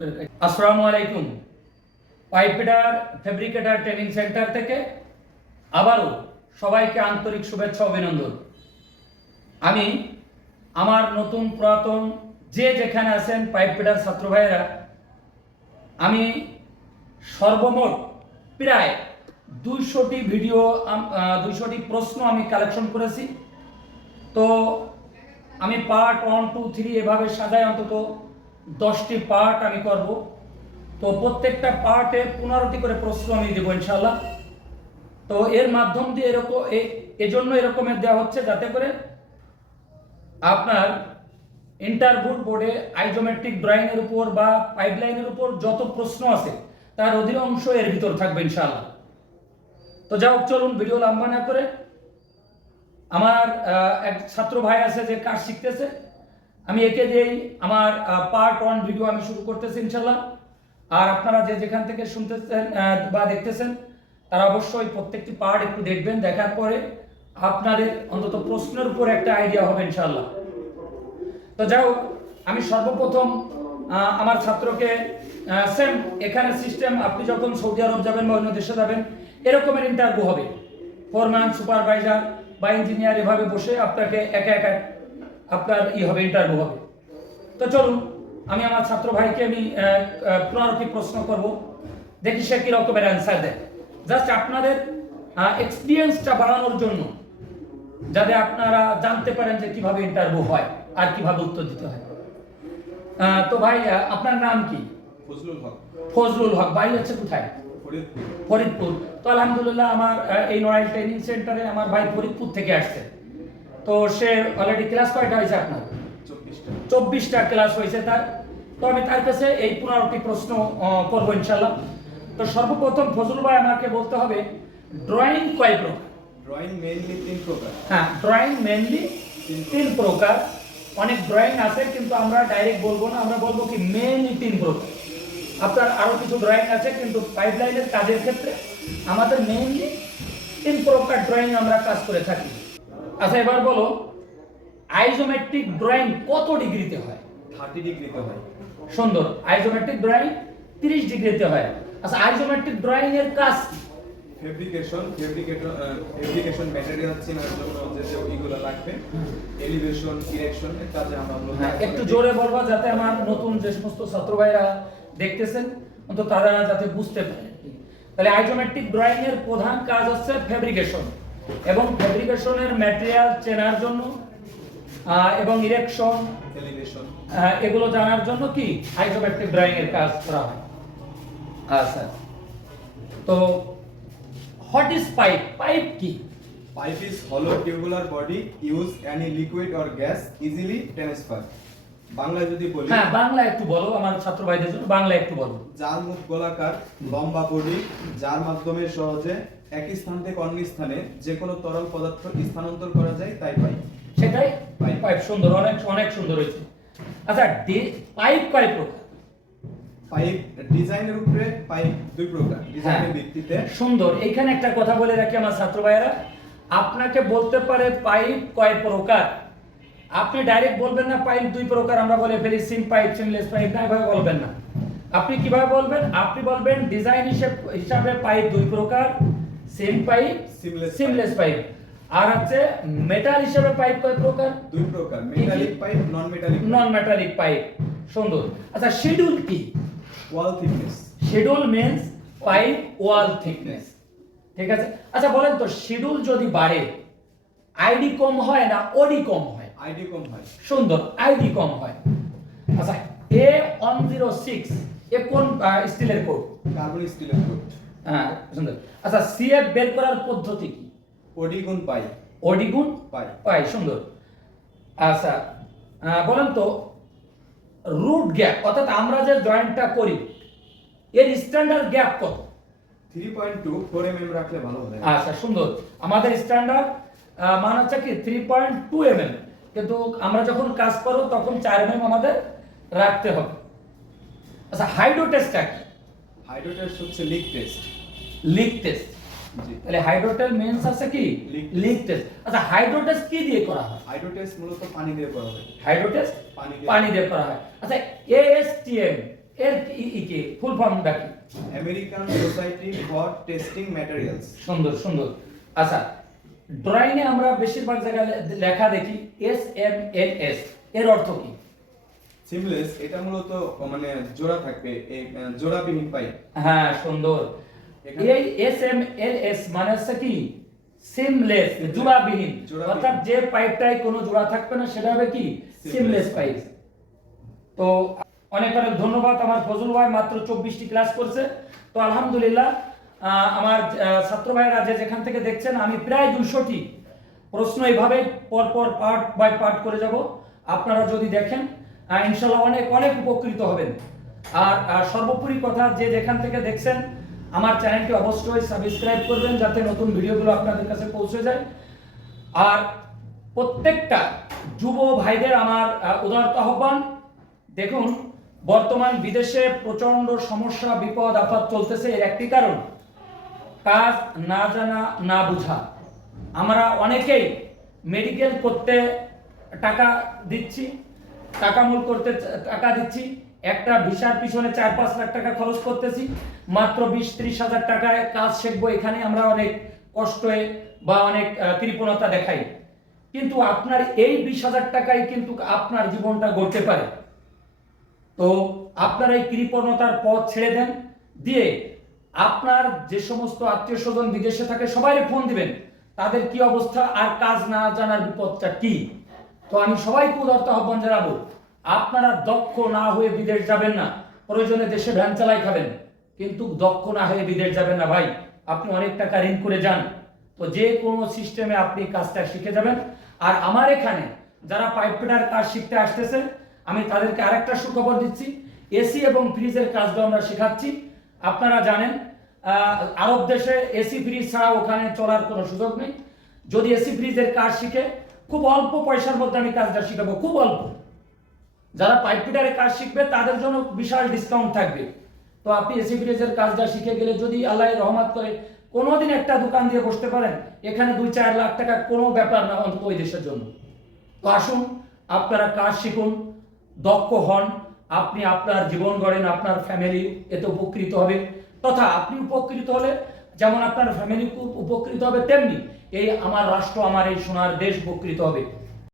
আসসালামু আলাইকুম। পাইপেটার fabricator, training centre থেকে আবারও সবাইকে আন্তরিক শুভেচ্ছা, অভিনন্দন। আমি আমার নতুন পুরাতন যে যেখানে আছেন পাইপেটার ছাত্র ভাইয়েরা, আমি সর্বমোট প্রায় দুইশোটি ভিডিও দুইশোটি প্রশ্ন আমি কালেকশন করেছি। তো আমি পার্ট ওয়ান, টু, থ্রি এভাবে সাজাই অন্তত। দশটি পার্ট আমি করব। তো প্রত্যেকটা পার্টে পনেরোটি করে প্রশ্ন আমি দেবো ইনশাল্লাহ তো এর মাধ্যম দিয়ে এরকম এজন্য এরকমের দেওয়া হচ্ছে যাতে করে আপনার ইন্টারভিউ বোর্ডে আইজোমেট্রিক ড্রয়িংয়ের উপর বা পাইপলাইনের উপর যত প্রশ্ন আছে, তার অধিকাংশ এর ভিতর থাকবে ইনশাল্লাহ তো যাই হোক, চলুন ভিডিও লম্বা না করে। আমার এক ছাত্র ভাই আছে যে কাজ শিখতেছে। আমি একে দিয়েই আমার পার্ট ওয়ান ভিডিও আমি শুরু করতেছি ইনশাল্লাহ আর আপনারা যে যেখান থেকে শুনতেছেন বা দেখতেছেন, তারা অবশ্যই প্রত্যেকটি পার্ট একটু দেখবেন, দেখার পরে আপনাদের অন্তত প্রশ্নের উপর একটা আইডিয়া হবে ইনশাল্লাহ তো যাই হোক, আমি সর্বপ্রথম আমার ছাত্রকে সেম এখানে সিস্টেম আপনি যখন সৌদি আরব যাবেন বা অন্য দেশে যাবেন, এরকমের ইন্টারভিউ হবে। ফোরম্যান সুপারভাইজার বা ইঞ্জিনিয়ার এভাবে বসে আপনাকে একা একা আপনার ই হবে ইন্টারভিউ হবে। তো চলুন আমি আমার ছাত্র ভাইকে আমি পুনরাবৃত্তি প্রশ্ন করব। দেখি সে কি রকমের অ্যান্সার দেয়। জাস্ট আপনাদের এক্সপিরিয়েন্সটা বাড়ানোর জন্য যাতে আপনারা জানতে পারেন যে কীভাবে ইন্টারভিউ হয় আর কীভাবে উত্তর দিতে হয়। তো ভাই আপনার নাম কি? ফজলুল হক। ফজলুল হক বাড়ি হচ্ছে কোথায়? ফরিদপুর। ফরিদপুর। তো আলহামদুলিল্লাহ আমার এই নড়াইল ট্রেনিং সেন্টারে আমার ভাই ফরিদপুর থেকে আসছে। তো সে অলরেডি ক্লাস কয়টা হয়েছে আপনার? চব্বিশটা। ক্লাস হয়েছে তার। তো আমি তার কাছে এই পনেরোটি প্রশ্ন করব ইনশাল্লাহ তো সর্বপ্রথম ফজলুল ভাই আমাকে বলতে হবে ড্রয়িং কয় প্রকার? ড্রয়িং মেইনলি তিন প্রকার। হ্যাঁ ড্রয়িং মেনলি তিন প্রকার। অনেক ড্রয়িং আছে কিন্তু আমরা ডাইরেক্ট বলব না আমরা বলব কি মেনলি তিন প্রকার। আপনার আরও কিছু ড্রয়িং আছে কিন্তু পাইপলাইনের কাজের ক্ষেত্রে আমাদের মেইনলি তিন প্রকার ড্রয়িং আমরা কাজ করে থাকি। আচ্ছা এবার বলো আইজোমেট্রিক ড্রয়িং কত ডিগ্রিতে হয়? থার্টি ডিগ্রিতে হয়। সুন্দর আইজোমেট্রিক ড্রয়িং তিরিশ ডিগ্রিতে হয়। আচ্ছা আইজোমেট্রিক ড্রয়িং এর কাজ? ফেব্রিকেশন ফেব্রিকেশন ম্যাটেরিয়াল চেনার জন্য যে যে ওইগুলো লাগবে এলিভেশন ইরেকশন কাজে আমরা হ্যাঁ, একটু জোরে বলবা যাতে আমার নতুন যে সমস্ত ছাত্র ভাইরা দেখতেছেন অন্তত তারা যাতে বুঝতে পারে। তাহলে আইজোমেট্রিক ড্রয়িং এর প্রধান কাজ হচ্ছে ফেব্রিকেশন এবং ফেব্রিকেশনের ম্যাটেরিয়াল চেনার জন্য এবং ইরেকশন এগুলো জানার জন্য কি আইজোমেট্রিক ড্রয়িং এর কাজ করা হয়? আচ্ছা তো হোয়াট ইজ পাইপ পাইপ কি? পাইপ ইজ হলো tubular body use any liquid or gas easily transfer বাংলায় যদি বলি হ্যাঁ বাংলা একটু বলো আমার ছাত্র ভাইদের জন্য বাংলা একটু বলো। যার মুখ গোলাকার লম্বা বডি যার মাধ্যমে সহজে এক স্থান থেকে অন্য স্থানে যে কোনো তরল পদার্থ স্থানান্তর করা যায় তাই পাইপ সেটাই পাইপ। পাইপ সুন্দর অনেক অনেক সুন্দর হয়েছে। আচ্ছা পাইপ কয় প্রকার? পাইপ ডিজাইনের উপরে পাইপ দুই প্রকার ডিজাইনের হ্যাঁ। ভিত্তিতে। সুন্দর এইখানে একটা কথা বলে রাখি আমার ছাত্র ভাইয়েরা। আপনাকে বলতে পারে পাইপ কয় প্রকার? আপনি ডাইরেক্ট বলবেন না পাইপ দুই প্রকার আমরা বলে ফেলি সিম পাইপ সিমলেস পাইপ না এভাবে বলবেন না। আপনি কীভাবে বলবেন? আপনি বলবেন ডিজাইন হিসেবে হিসাবে পাইপ দুই প্রকার seam pipe Seamless seamless pipe আর হচ্ছে মেটাল হিসেবে পাইপ কয় প্রকার? দুই প্রকার metallic pipe non metallic non metallic pipe সুন্দর। আচ্ছা শিডিউল কি? Wall thickness schedule means pipe wall thickness ঠিক আছে? আচ্ছা বলেন তো শিডিউল যদি বাড়ে আইডি কম হয় না ওডি কম হয়? আইডি কম হয়। সুন্দর আইডি কম হয়। আচ্ছা এ ওয়ান জিরো সিক্স এ কোন স্টিলের কোড কার্বন স্টিলের কোট হ্যাঁ সুন্দর। আচ্ছা সিএফ বের করার পদ্ধতি কি? ওডি গুণ পাই। ওডি গুণ পাই। পাই সুন্দর। আচ্ছা বলেন তো রুট গ্যাপ অর্থাৎ আমরা যে জয়েন্টটা করি এর স্ট্যান্ডার্ড গ্যাপ কত? Three point two four M M রাখলে ভালো হবে। আচ্ছা সুন্দর। আমাদের স্ট্যান্ডার্ড মান হচ্ছে কি three point two M M কিন্তু আমরা যখন কাজ করব তখন চার এম এম আমাদের রাখতে হবে। আচ্ছা হাইড্রো টেস্টটা কি? হাইড্রো টেস্ট হচ্ছে লিক টেস্ট। লিক টেস্ট তাহলে হাইড্রোটেল মেন্স আছে কি? লিক টেস্ট আচ্ছা হাইড্রো টেস্ট কি দিয়ে করা হয়? হাইড্রো টেস্ট মূলত পানি দিয়ে করা হয়। হাইড্রো টেস্ট পানি দিয়ে। পানি দিয়ে করা হয়। আচ্ছা এএসটিএম এর ই কি? ফুল ফর্মটা কি? American society for testing materials সুন্দর সুন্দর। আচ্ছা ড্রয়িং এ আমরা বেশিরভাগ জায়গায় লেখা দেখি এস এম এল এস এর অর্থ কি? সিমলেস এটা মূলত মানে জোড়া থাকবে এই আহ, জোড়াবিহীন পাইপ হ্যাঁ সুন্দর। এই এস এম এল এস মানে হচ্ছে কি? সিমলেস জোড়াবিহীন। অর্থাৎ যে পাইপটায় কোনো জোড়া থাকবে না সেটা হবে কি? সিমলেস পাইপ তো অনেক অনেক ধন্যবাদ আমার ফজল ভাই মাত্র চব্বিশটি ক্লাস করছে। তো আলহামদুলিল্লাহ আমার ছাত্র ভাইরা যে যেখান থেকে দেখছেন আমি প্রায় দুশোটি প্রশ্ন এইভাবে পরপর পার্ট বাই পার্ট করে যাব। আপনারা যদি দেখেন ইনশাল্লাহ অনেক অনেক উপকৃত হবেন। আর সর্বোপরি কথা যে যেখান থেকে দেখছেন আমার চ্যানেলটি অবশ্যই সাবস্ক্রাইব করবেন যাতে নতুন ভিডিওগুলো আপনাদের কাছে পৌঁছে যায়। আর প্রত্যেকটা যুব ভাইদের আমার উদারত আহ্বান। দেখুন, বর্তমান বিদেশে প্রচণ্ড সমস্যা, বিপদ আপদ চলতেছে। এর একটি কারণ, কাজ না জানা, না বুঝা। আমরা অনেকেই মেডিকেল করতে টাকা দিচ্ছি টাকা মূল করতে টাকা দিচ্ছি। একটা ভিসার পিছনে চার পাঁচ লাখ টাকা খরচ করতেছি। মাত্র বিশ ত্রিশ হাজার টাকায় কাজ শিখব এখানে আমরা অনেক কষ্টে বা অনেক কৃপণতা দেখাই। কিন্তু আপনার এই বিশ হাজার টাকায় কিন্তু আপনার জীবনটা গড়তে পারে। তো আপনার এই কৃপণতার পথ ছেড়ে দেন। দিয়ে আপনার যে সমস্ত আত্মীয় স্বজন বিদেশে থাকে, সবাই ফোন দিবেন, তাদের কি অবস্থা আর কাজ না জানার বিপদটা কি? তো আমি সবাইকে উদারত আহ্বান জানাব। আপনারা দক্ষ না হয়ে বিদেশ যাবেন না। প্রয়োজনে দেশে ভ্যান চালাই খাবেন। কিন্তু দক্ষ না হয়ে বিদেশ যাবেন না ভাই। আপনি অনেক টাকা ঋণ করে যান। তো যে কোনো সিস্টেমে আপনি কাজটা শিখে যাবেন। আর আমার এখানে যারা পাইপ ফিটার কাজ শিখতে আসতেছে, আমি তাদেরকে আরেকটা সুখবর দিচ্ছি। এসি এবং ফ্রিজের কাজটা আমরা শেখাচ্ছি। আপনারা জানেন আরব দেশে এসি ফ্রিজ ছাড়া ওখানে চলার কোনো সুযোগ নেই। যদি এসি ফ্রিজের কাজ শিখে, খুব অল্প পয়সার মধ্যে আমি কাজটা শিখাবো, খুব অল্প। যারা পাইপ ফিটারের কাজ শিখবে, তাদের জন্য বিশাল ডিসকাউন্ট থাকবে। তো আপনি এসি ফ্রিজের কাজটা শিখে গেলে যদি আল্লাহ রহমত করে কোনোদিন একটা দোকান দিয়ে বসতে পারেন, এখানে দুই চার লাখ টাকা কোনো ব্যাপার না অন্তত ওই দেশের জন্য। তো আসুন, আপনারা কাজ শিখুন, দক্ষ হন, আপনি আপনার জীবন গড়েন, আপনার ফ্যামিলি এতে উপকৃত হবে তথা আপনি উপকৃত হলে, যেমন আপনার ফ্যামিলি উপকৃত হবে, তেমনি এই আমার রাষ্ট্র, আমার এই সোনার দেশ উপকৃত হবে।